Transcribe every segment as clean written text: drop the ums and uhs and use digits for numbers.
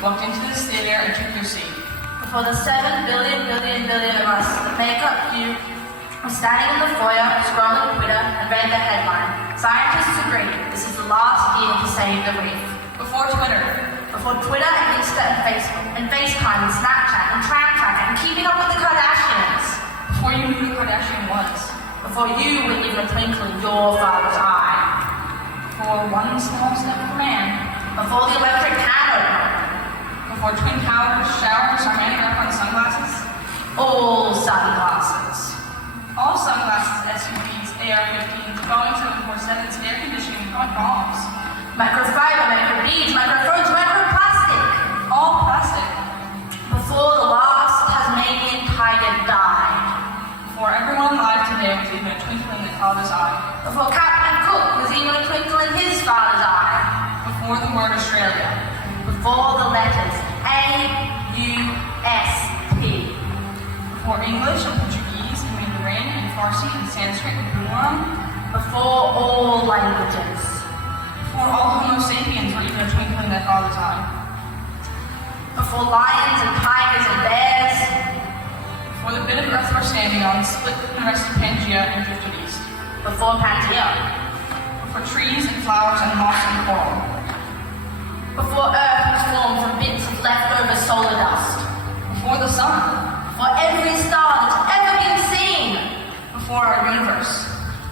walked into this theater and took your seat. Before the 7 billion of us that make up you were standing in the foyer, scrolling Twitter, and read the headline, "Scientists agree this is the last year to save the reef." Before Twitter and Insta and Facebook, and FaceTime and Snapchat and Tram Tracker and keeping up with the Kardashians. Before you knew who the Kardashian was. Before you were even a twinkle in your father's eye. Before one small step for man. Before the electric can opened. Before twin towers, showers, or many on sunglasses. All sunglasses. All sunglasses, SUVs, AR-15s, Boeing 747s, air conditioning, and bombs. Microfiber, microbeads, microphones, microplastic. All plastic. Before the last Tasmanian tiger died. Before everyone alive today was even a twinkle in their father's eye. Before Captain Cook was even a twinkle in his father's eye. Before the word Australia. Before the letters A-U-S-T. Before English and Portuguese and Mandarin and Farsi and Sanskrit and Boomerang. Before all languages. Before all Homo sapiens were even a twinkle in their father's eye. Before lions and tigers and bears. Before the bit of earth we're standing on split the rest of Pangea and drifted east. Before Pangea. Before trees and flowers and moss and coral. Before Earth was formed from bits of leftover solar dust. Before the sun. Before every star that's ever been seen. Before our universe.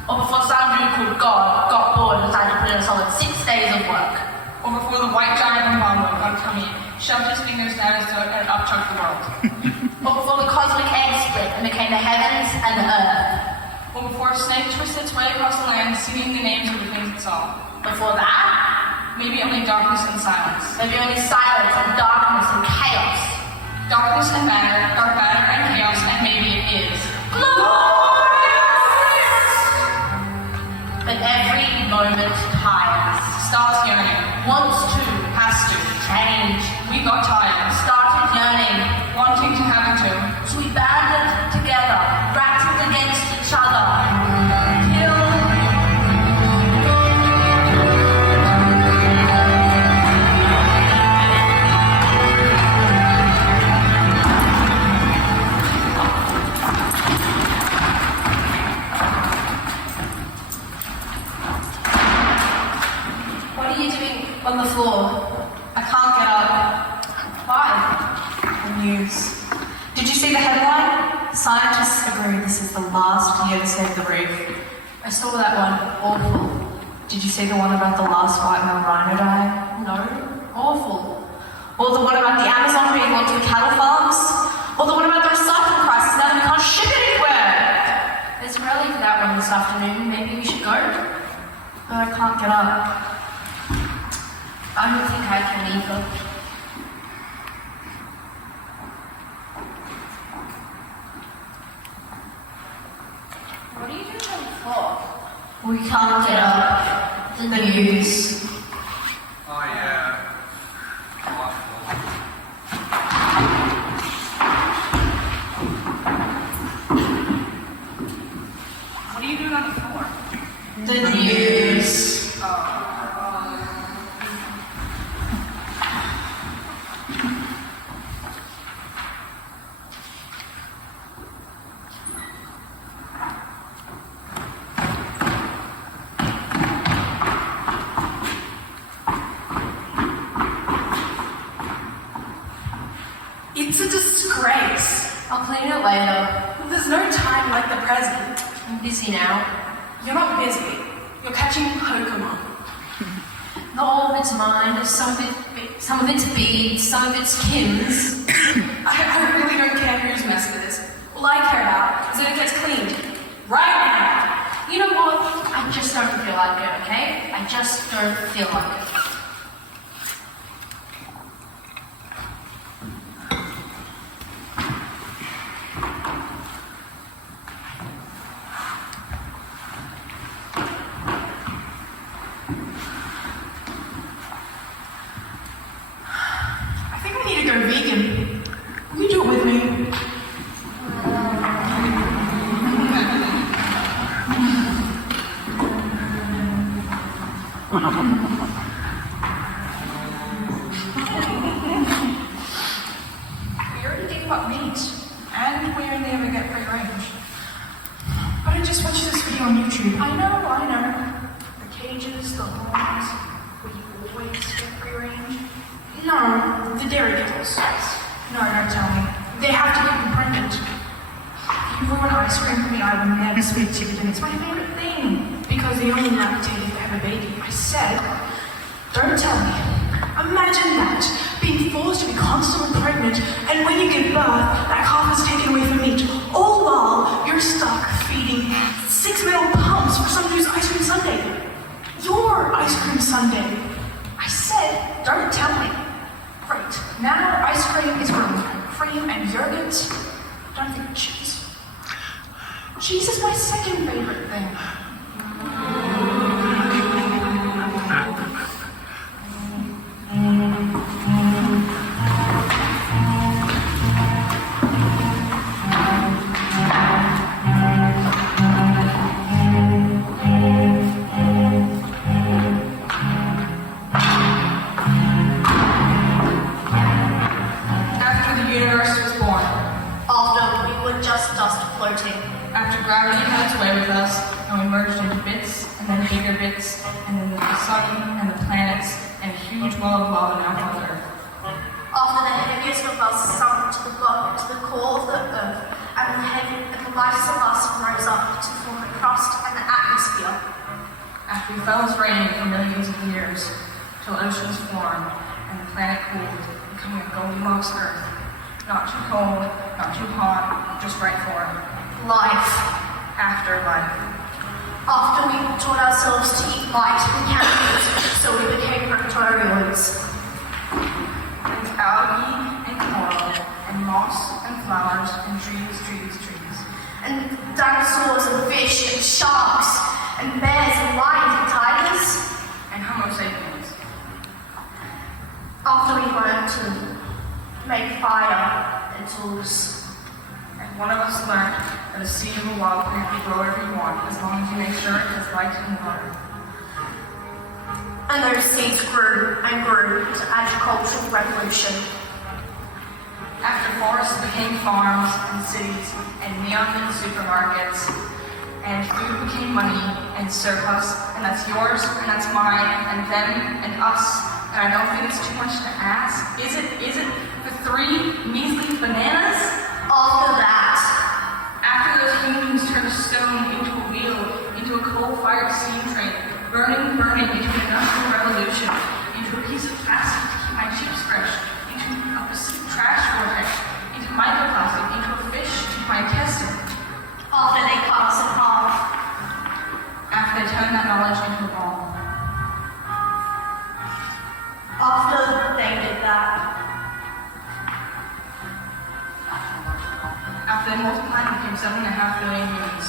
Or before some dude called God got bored and decided to put in a solid 6 days of work. Or before the white giant in Bombo got a tummy, shoved his fingers down his throat and upchucked the world. Or before the cosmic egg split and became the heavens and the earth. Or before a snake twisted its way across the land singing the names of the things it saw. Before that, maybe only darkness and silence. maybe only silence and darkness and chaos. Darkness and matter, dark matter and chaos, and maybe it is. Glorious! But every moment tires. Starts yearning. Wants to. Has to. Change. We got tired. Started yearning. Wanting to have it too. So we banded together, rattled against each other. Till... What are you doing on the floor? I can't get up. Why? The news. Did you see the headline? Scientists agree this is the last year to save the reef. I saw that one. Awful. Did you see the one about the last white male rhino dying? No. Awful. Or the one about the Amazon being launched to cattle farms? Or the one about the recycling crisis now that we can't ship anywhere? There's a rally for that one this afternoon. Maybe we should go? But I can't get up. I don't think I can either. What are you doing on the floor? We can't get up. The news. Oh yeah. What are you doing on the floor? The news. It's a disgrace. I'll clean it later. There's no time like the present. I'm busy now. You're not busy. You're catching Pokemon. Not all of it's mine. Some of it's beads, some of it's Kim's. I really don't care whose mess it is. All I care about is that it gets cleaned. Right now. You know what? I just don't feel like it, okay? I just don't feel like it. I think we need to go vegan. Will you do it with me? tube. I know. The cages, the horns, where you always get free range. No, the dairy cows. No, don't tell me. They have to get pregnant. If you ruin ice cream for me, I will never speak to you again. It's my favorite thing. Because they only lactate if they have a baby. I said, don't tell me. Imagine that, being forced to be constantly pregnant, and when you give birth, that calf is taken away from meat, all while you're stuck feeding 6 metal pumps for someone who's ice cream sundae. Your ice cream sundae. I said, don't tell me. Great, now ice cream is ruined. Cream and yogurt. Don't think cheese. Cheese is my second favorite thing. After the universe was born. After we were just dust floating. After gravity had its way with us, and we merged into bits, and then bigger bits, and then the sun and the planets, and a huge wall of lava now on Earth. After the heaviest of us sunk to the core of the Earth, and the lightest of us rose up to form the crust and the atmosphere. After we fell as rain for millions of years, till oceans formed, and the planet cooled, becoming a Goldilocks Earth. Not too cold, not too hot, just right for life. After life. After we taught ourselves to eat light and calories, so we became reptilians. And algae and coral and moss and flowers and trees. And dinosaurs and fish and sharks and bears and lions and tigers. And Homo sapiens. After we learned to make fire and tools. And one of us learned that a seed of a wild plant can grow wherever you want, as long as you make sure it has light and water. And those seeds grew and grew into agricultural revolution. After forests became farms and cities and neon and supermarkets, and food became money and surplus, and that's yours and that's mine and them and us. And I don't think it's too much to ask. Is it the 3 measly bananas? After that. After those humans turned a stone into a wheel, into a coal-fired steam train, burning into an industrial revolution, into a piece of plastic to keep my chips fresh, into a Pacific trash vortex, into microplastic, into a fish to keep my intestine. After they cut us apart. After they turned that knowledge into a bomb. After they did that. After they multiplied and became 7.5 billion humans.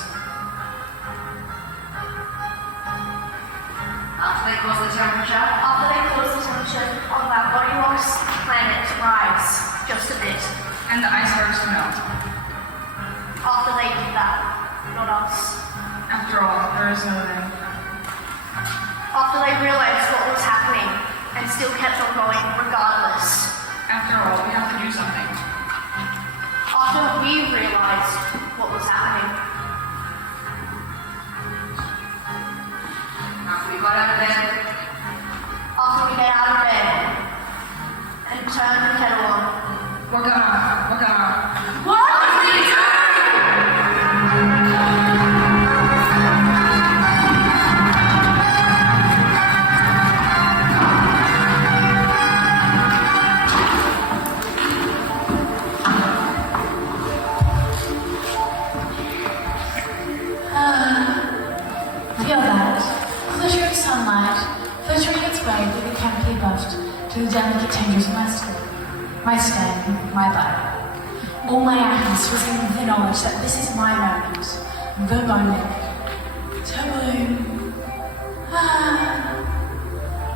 After they caused the temperature. After they caused the temperature of our Goldilocks planet to rise just a bit. And the icebergs to melt. After they did that, not us. After all, there is no them. After they realized what was happening and still kept on going regardless. After all, we have to do something. After we realized what was happening. After we got out of bed. After we get out of bed and turn the kettle on. We're gonna. What are we doing? Feel that, glittering sunlight, filtering its way through the canopy above to the delicate tendrils of my skin, my body. All my atoms receive the knowledge that this is my moment, the moment to bloom.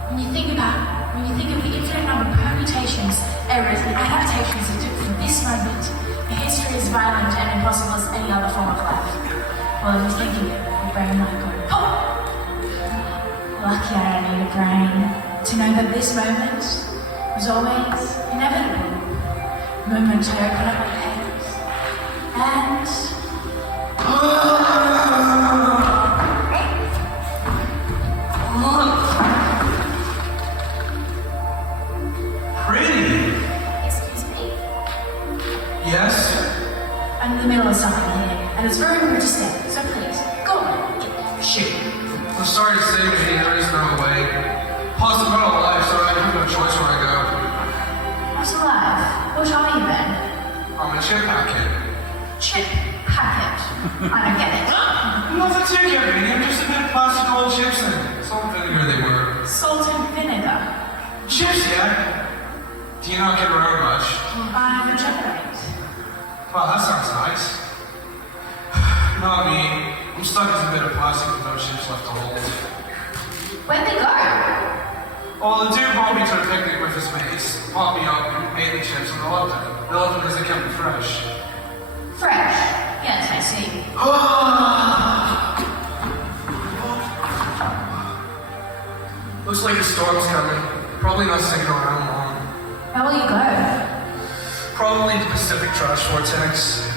When you think of the infinite number of permutations, errors, and adaptations it took for this moment, the history is violent and impossible as any other form of life. Well, if you're thinking it, your brain might go, oh! Lucky I don't need a brain to know that this moment was always inevitable. The moment I open up my hands and I'm sorry to say, but there is no way. Plus, I'm not alive, so I have no choice where I go. Who's alive? What are you then? I'm a chip packet. Chip packet. I don't get it. Nothing too giving. I'm just a bit of plastic old chips and salt and vinegar they were. Salt and vinegar. Chips, yeah. Do you not get around much? I regenerate. Well, that sounds nice. Not me. I'm stuck as a bit of plastic with no chips left to hold. Where'd they go? Well, the dude brought me to a picnic with his mates. Bought me up, ate the chips, and they loved them. They loved them because they kept me fresh. Fresh. Yes, I see. Looks like a storm's coming. Probably not sticking around long. Where will you go? Probably the Pacific Trash Vortex.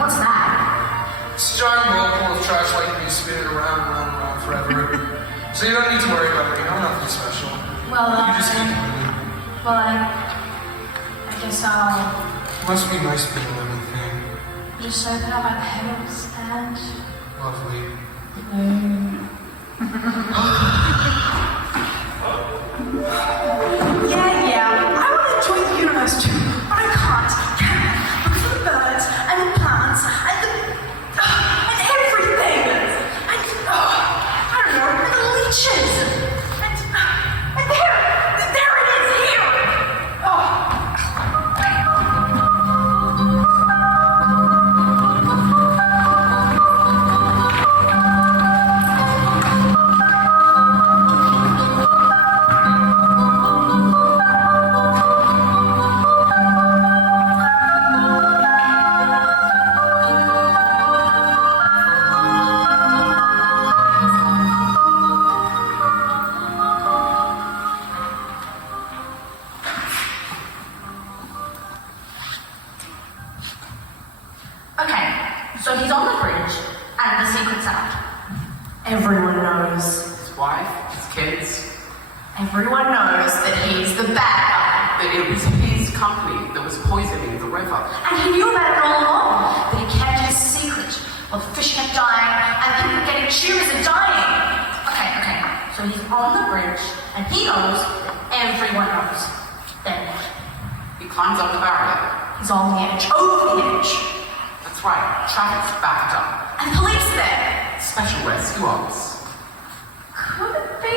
What's that? It's a giant whirlpool of trash like me spinning around and around and around forever. So you don't need to worry about me. I'm nothing special. Well, You just keep moving. I guess I'll Must be nice being a living thing. just open up my petals and Lovely. Yeah, I want to enjoy the universe too, but I can't. Because of the birds and the plants and everything. And I don't know, and the leeches. And there it is here. Okay, so he's on the bridge and the secret's out. Everyone knows. His wife, his kids, Everyone knows that he's the bad guy. that it was his company that was poisoning the river. And he knew about it all along, but he kept his secret. Well, the fish kept dying, and people were getting cheers and dying. Okay, so he's on the bridge, and he knows that everyone knows. Then what? He climbs up the barrier. He's on the edge, over the edge. That's right, traffic's backed up. And police are there. Special rescue ops. Could it be?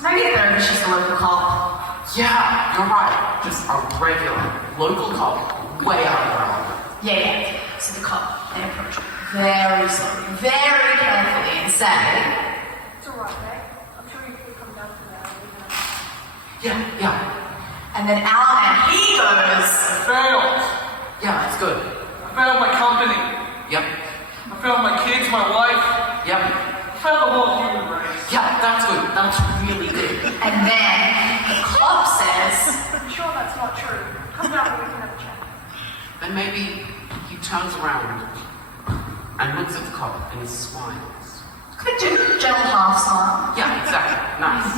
Maybe they're just a local cop. Yeah, you're right. Just a regular local cop, way out of the element. Yeah. So the cop, they approach very slowly, very carefully, and say, It's alright, mate. I'm sure you could come down to that. Yeah. and then Alan, he goes, I failed. Yeah, it's good. I failed my company. Yep. I failed my kids, my wife. Yep. I failed the whole human race. Yeah, that's good. That's really good. and then the cop says, I'm sure that's not true. Come down and we can have a chat. Then maybe he turns around and looks at the cop and he smiles. could do gentle half smile. Yeah, exactly. Nice.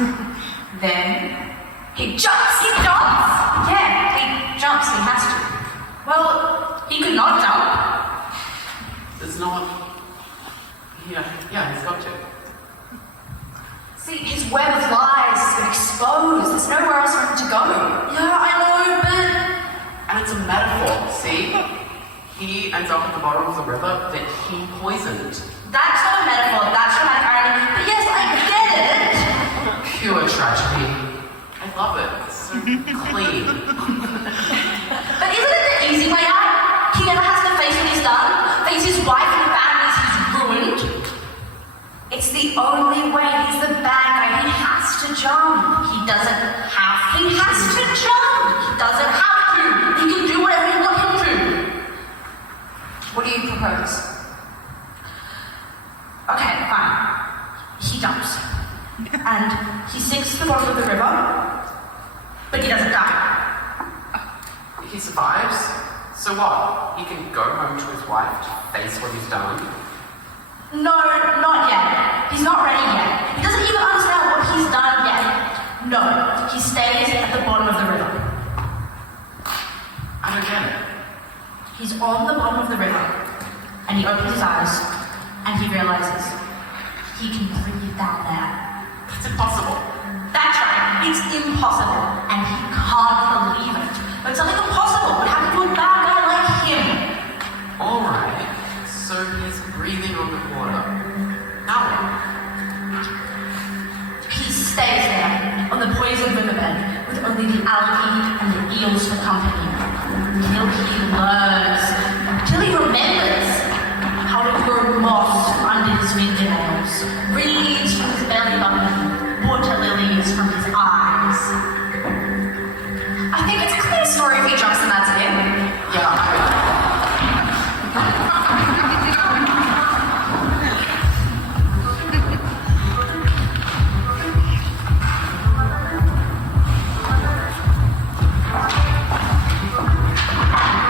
Then he jumps. He jumps. Yeah, he jumps. He has to. Well, he could not jump. There's not... Yeah, he's got to. See, his web of lies has been exposed. There's nowhere else for him to go. Yeah, I know, but And it's a metaphor, see? He ends up at the bottom of the river that he poisoned. that's not a metaphor. That's dramatic irony. But yes, I get it. Pure tragedy. I love it. It's so clean. But isn't it the easy way out? He never has to face what he's done. Face his wife and the families he's ruined. It's the only way. He's the bad guy. He has to jump. He doesn't have. He has to jump. He doesn't have to. He can do whatever you want him to. What do you propose? Okay, fine. He jumps. And he sinks to the bottom of the river. But he doesn't die. He survives. So what? He can go home to his wife to face what he's done. No, not yet. He's not ready yet. He doesn't even understand what he's done yet. No, he stays at the bottom of the river. I don't get it. He's on the bottom of the river, and he opens his eyes, and he realizes realizes he can breathe down there. That's impossible. That's right, it's impossible, and he can't believe it. But something impossible would happen to a bad guy like him. Alright, so he's breathing underwater. Now what? He stays there, on the poison riverbed, with only the algae and the eels for company. Until he learns, until he remembers how to grow moss under his fingernails, reeds from his belly button, water lilies from his eyes. I think it's a clear story if he jumps in that in. Yeah.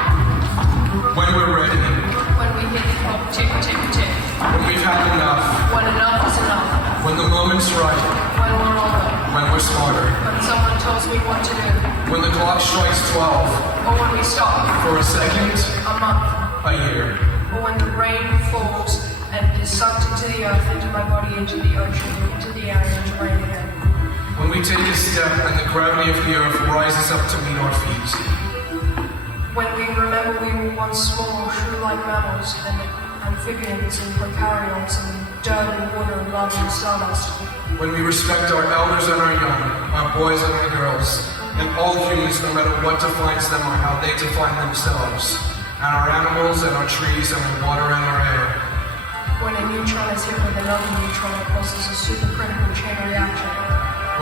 When we're ready, When we hit the clock, tick, tick, tick. when we've had enough, When enough is enough. when the moment's right, When we're older. when we're smarter, When someone tells me what to do. when the clock strikes 12, Or when we stop. for a second, A month. a year. Or when the rain falls and is sucked into the earth, into my body, into the ocean, into the air, into rain again. When we take a step and the gravity of the earth rises up to meet our feet. When we remember we were once small, shoe-like mammals and amphibians and prokaryotes and dirt and water and lava and stardust. When we respect our elders and our young, our boys and our girls, and all humans, no matter what defines them or how they define themselves, and our animals and our trees and our water and our air. When a neutron is hit with another neutron, it causes a supercritical chain reaction.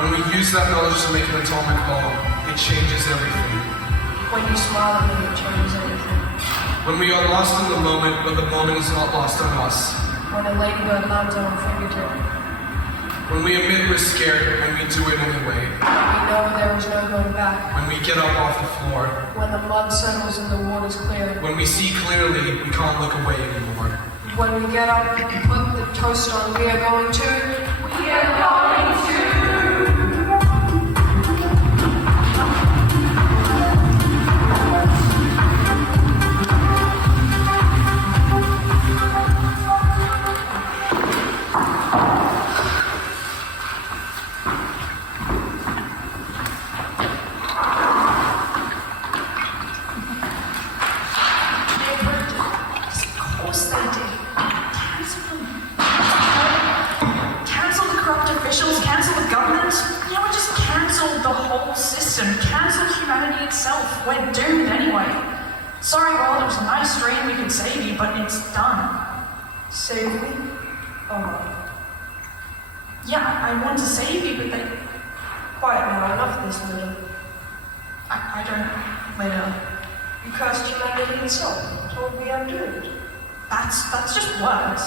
When we use that knowledge to make an atomic bomb, it changes everything. When you smile at me, it changes everything. When we are lost in the moment, but the moment is not lost on us. When a ladybird lands on a fingertip. When we admit we're scared and we do it anyway. When we know there is no going back. When we get up off the floor. When the mud settles and the water's clear. When we see clearly, we can't look away anymore. When we get up and put the toast on, we are going to. We are going to. We're doomed anyway. Sorry, world, it was a nice dream we could save you, but it's done. Save me? Oh no. Yeah, I want to save you, but they... Quiet now, enough of this litter. I don't litter. You cursed humanity itself, told me I'm doomed. That's just words.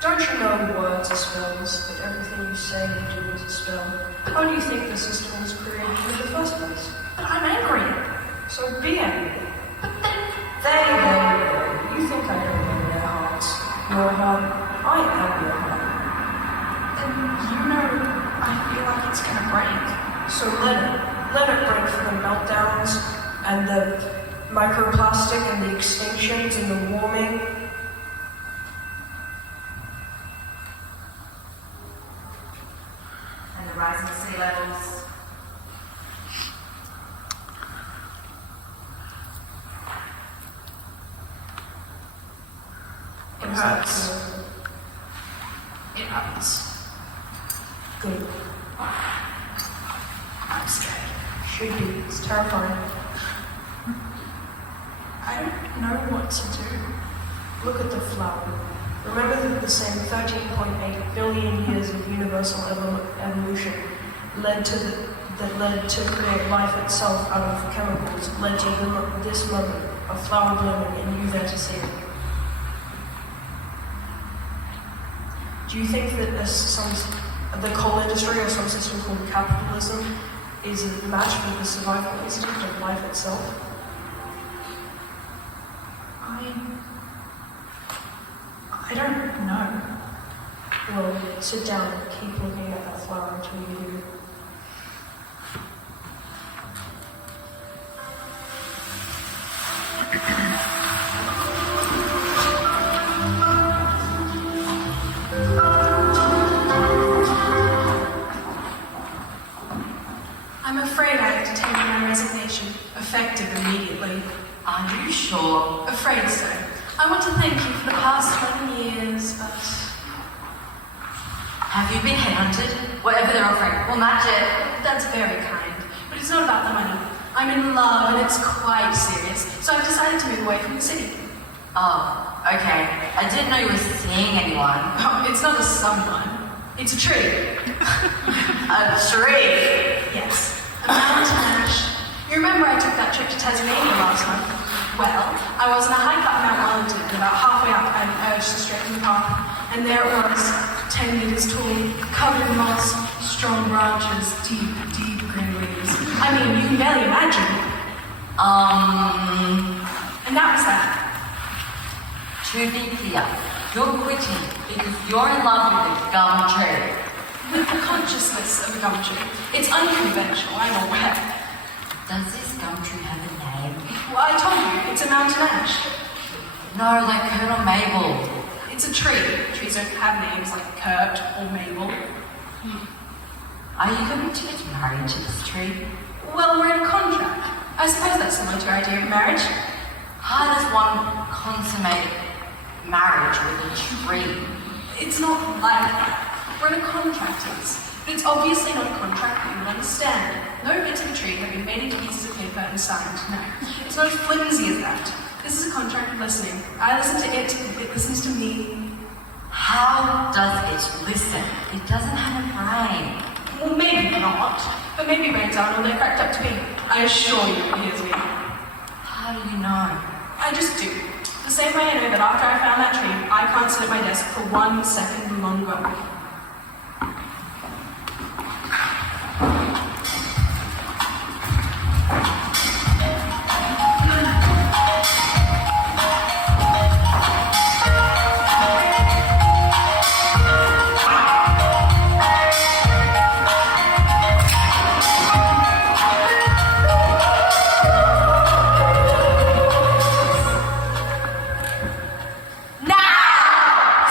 Don't you know words are spells, that everything you say and do is a spell? How do you think the system was created in the first place? But I'm angry. So be angry. But There. You think I don't know their hearts. Your heart, I am your heart. then you know I feel like it's gonna break. So let it break for the meltdowns and the microplastic and the extinctions and the warming. And the rising sea levels. It hurts. It hurts. Good. I'm scared. Should be. It's terrifying. I don't know what to do. Look at the flower. Remember that the same 13.8 billion years of universal evolution led to create life itself out of chemicals, led to this moment of flower blooming and you there to see it. Do you think that the coal industry or some system called capitalism is a match for the survival instinct of life itself? I don't know. Well, sit down and keep looking at that flower until you do. Have you been headhunted? Whatever they're offering, we'll match it. That's very kind, but it's not about the money. I'm in love and it's quite serious, so I've decided to move away from the city. Oh, okay. I didn't know you were seeing anyone. Oh, it's not a someone, it's a tree. A tree? Yes, a mountain ash. You remember I took that trip to Tasmania last month? Well, I was on a hike up Mount Wellington, and about halfway up I was urged to straighten the path, and there it was, 10 meters tall, covered in moss, strong branches, deep, deep green leaves. I mean, you can barely imagine. And that was that. To be clear, you're quitting because you're in love with the gum tree. With the consciousness of a gum tree. It's unconventional, I'm aware. Does this gum tree have a name? Well, I told you, it's a mountain ash. No, like Colonel Mabel. It's a tree. Trees don't have names like Kurt or Mabel. Are you going to get married to this tree? Well, we're in a contract. I suppose that's similar to your idea of marriage. How does one consummate marriage with a tree? It's not like that. We're in a contract, yes. But it's obviously not a contract that you would understand. No bits of a tree have been made into pieces of paper and signed. No. It's not as flimsy as that. This is a contract of listening. I listen to it listens to me. How does it listen? It doesn't have a brain. Well, maybe not. But maybe brains aren't all they're cracked up to be. I assure you it hears me. How do you know? I just do. The same way I know that after I found that tree, I can't sit at my desk for 1 second longer.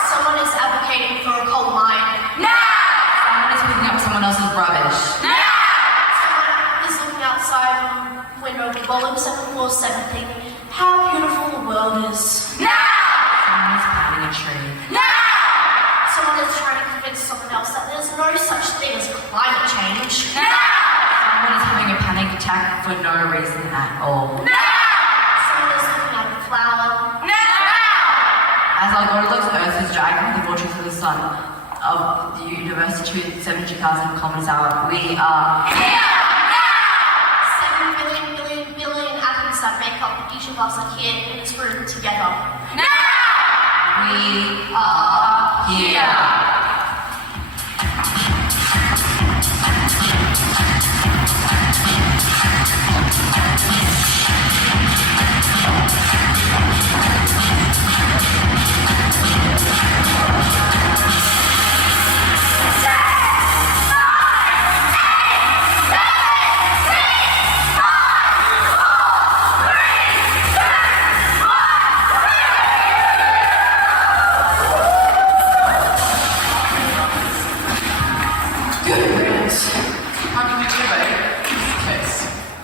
Someone is advocating for a coal mine. Someone is picking up someone else's rubbish. Someone is looking outside the window of the bottom 7 floor 7 thinking, how beautiful the world is. Someone is planting a tree. Someone is trying to convince someone else that there's no such thing as climate change. Someone is having a panic attack for no reason at all. Someone is looking at a flower. As our God looks Earth is dragging the vortex of the sun of the universe to 70,000 kilometers an hour, we are 7 billion, billion, billion atoms that make up each of us are here in this room together. We are here.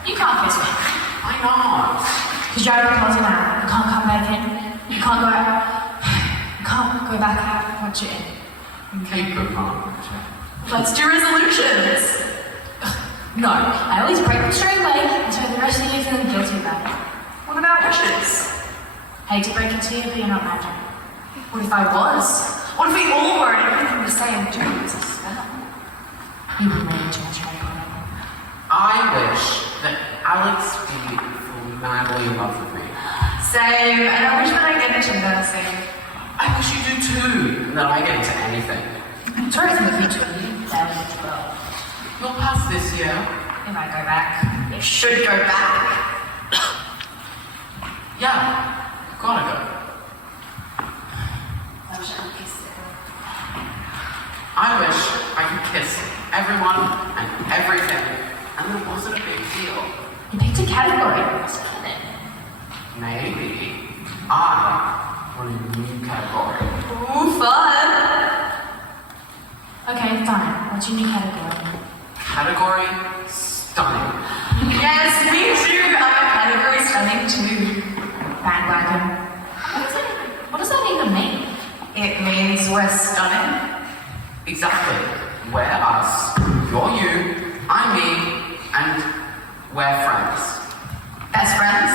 You can't kiss me. Why not? Because you're out of the closet now. You can't come back in. You can't go out. You can't go back out once you're in. Okay, good mom. Let's do resolutions. No, I always break them straight away and spend the rest of the year feeling guilty about it. What about wishes? Hate to break it to you, but you're not magic. What if I was? What if we all were and everything the same? Dude, it's a spell. You would make too much right on it. I wish that Alex be madly in love with me. Same, and I wish that I get into nursing. I wish you do too. That I get into anything. Tori's in the future, you down to 12. You'll pass this year. If I go back. You should go back. Yeah, gotta go. I wish I could kiss everyone and everything, and it wasn't a big deal. You picked a category. What's that then? Maybe I want a new category. Ooh, fun! Okay, fine. What's your new category? Category stunning. Yes, me too! I have category stunning too. Bandwagon. What does that even mean? It means we're stunning. Exactly. We're us, you're you, I'm me, and we're friends. Best friends?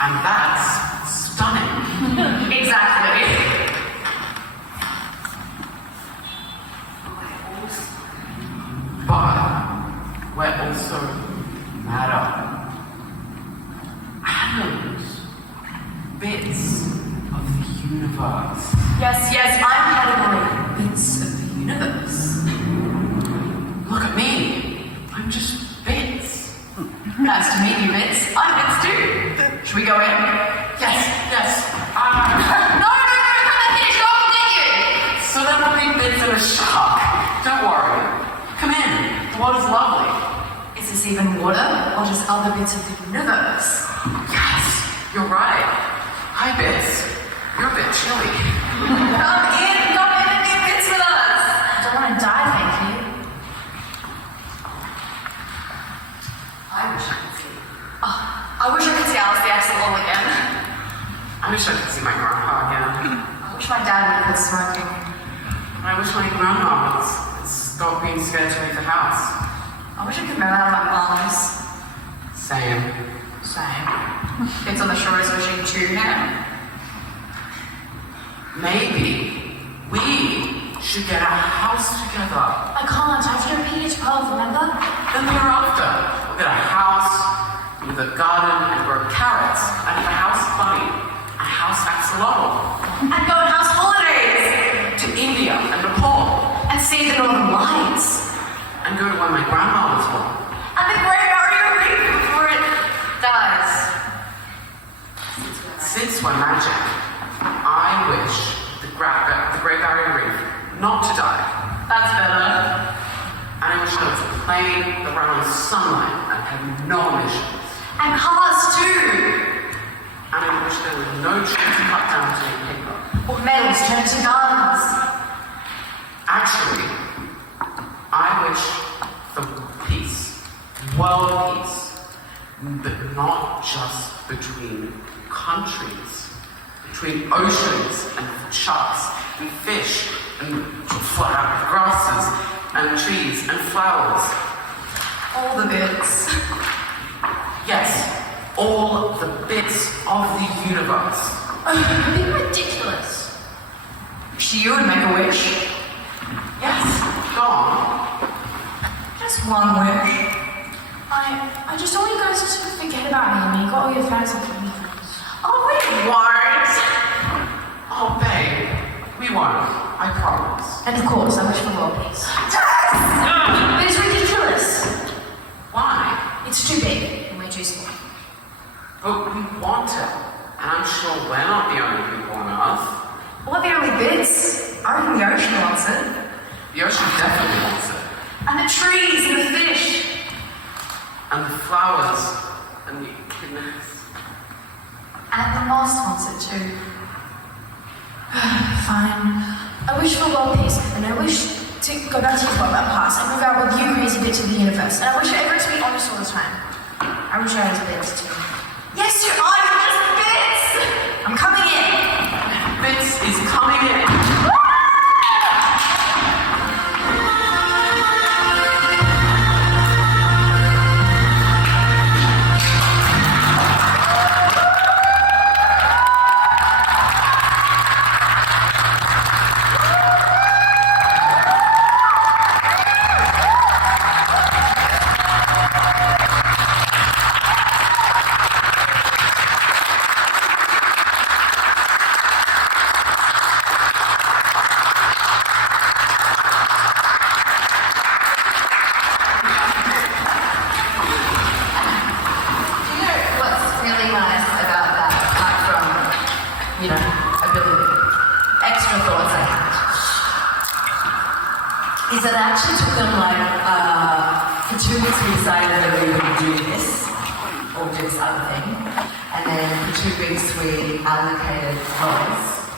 And that's stunning. Exactly. But we're also matter. Atoms. Bits of the universe. Yes, I'm category bits of the universe. Look at me. I'm just bits. Nice to meet you, bits. I'm bits too. Should we go in? Yes. No, come and finish off, did you? So there will be bits of a shark. Don't worry. Come in. The water's lovely. Is this even water or just other bits of the universe? Yes, you're right. Hi, Bits. You're a bit chilly. Come in, and be bits with us. I don't want to die, thank you. I wish I could see. I wish I could see Alice the Axolotl again. I wish I could see my grandpa again. I wish my dad would quit smoking. I wish my grandma would stop being scared to leave the house. I wish I could move out of my mom's. Same. Bits on the shore is wishing too now. Maybe we should get a house together. I can't. I have to repeat it 12, remember? Then thereafter, we'll get a house with a garden and grow carrots and have a house bunny, a house axolotl, And go on house holidays. to India and Nepal, And see the Northern Lights. and go to where my grandma was born. And the Great Barrier Reef before it dies. Since we're magic, I wish the Great Barrier Reef not to die. That's better. And I wish there was a plane that ran on sunlight and had no emissions. And cars too. And I wish there were no trees cut down to make paper. Or metals turned to guns. Actually, I wish for peace, world peace, but not just between countries, between oceans and sharks and fish and grasses and trees and flowers. All the bits. Yes, all the bits of the universe. You're being ridiculous. You would make a wish. Yes, go on. Just one wish. I just want you guys to sort of forget about me and you got all your fancy friends. Oh, we won't. Oh, babe, we won't. I promise. And of course, I wish for world peace. But it's ridiculous. Why? It's too big and way too small. But we want it. And I'm sure we're not the only people on Earth. What the only bits? I reckon the ocean wants it. The ocean definitely wants it. And the trees and the fish. And the flowers and the echidnas. And the moss wants it too. Fine. I wish for world peace, and I wish to go back to your that past and move out with you crazy bits of the universe. And I wish everyone to be honest all the time. I wish I was bits too. Yes, you are. You're just bits. I'm coming in. Bits is coming in. Is that I actually took them for 2 weeks we decided that we were going to do this or do this other thing, and then for 2 weeks we allocated roles.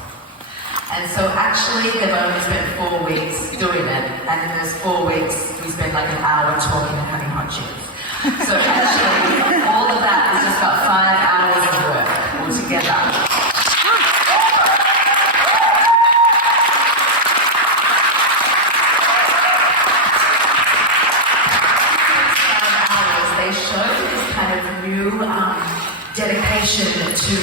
And so actually they've only spent 4 weeks doing it, and in those 4 weeks we spent like an hour talking and having hot chips. So actually all of that is just about 5 hours of work altogether. dedication to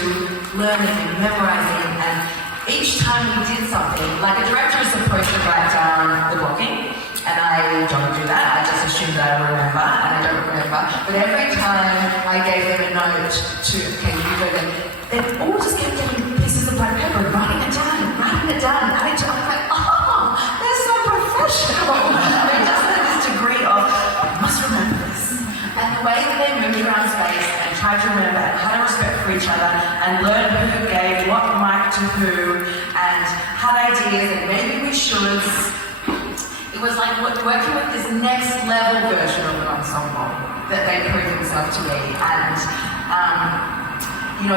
learning and memorizing, and each time we did something, like a director is supposed to write down the blocking, and I don't do that. I just assume that I remember, and I don't remember. But every time I gave them a note to, okay, you go there, they all just kept getting pieces of blank paper, writing it down, and adding to it. I'm like, oh, they're so professional. They just had this degree of, I must remember this. And the way that they moved around space and tried to remember and had a respect for each other and learned who gave what mic to who and had ideas and maybe we shoulds. It was like working with this next level version of an ensemble that they proved themselves to be. And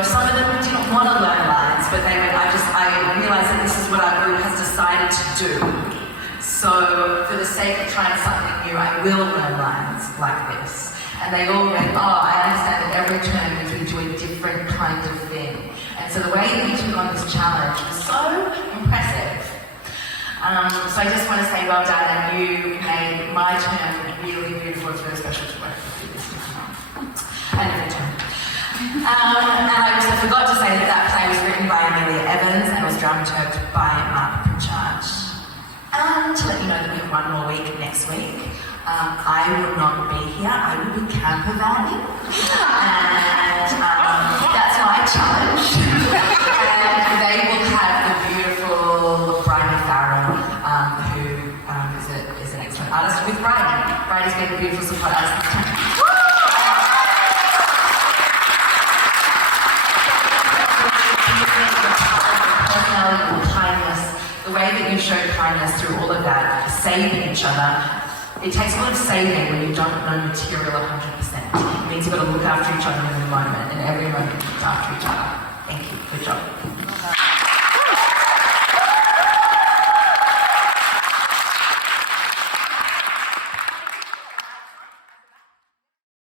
some of them didn't want to learn lines, but they went, I realized that this is what our group has decided to do. So for the sake of trying something new, I will learn lines like this. And they all went, oh, I understand that every term we can do a different kind of thing. And so the way that you took on this challenge was so impressive. So I just want to say well done, and you made my term really beautiful. It's really special to work with you this time. And every term. And I also forgot to say that play was written by Amelia Evans and was dramaturged by Mark Pritchard. And to let you know that we have one more week next week. I will not be here. I will be camper vanning. And that's my challenge. And they will have the beautiful Bridie Farrell, who is an excellent artist with Bridie. Bridie's been a beautiful support artist this time. Personality, kindness, the way that you show kindness through all of that, saving each other. It takes a lot of saving when you don't know material 100%. It means you've got to look after each other in the moment, and every moment you look after each other. Thank you. Good job.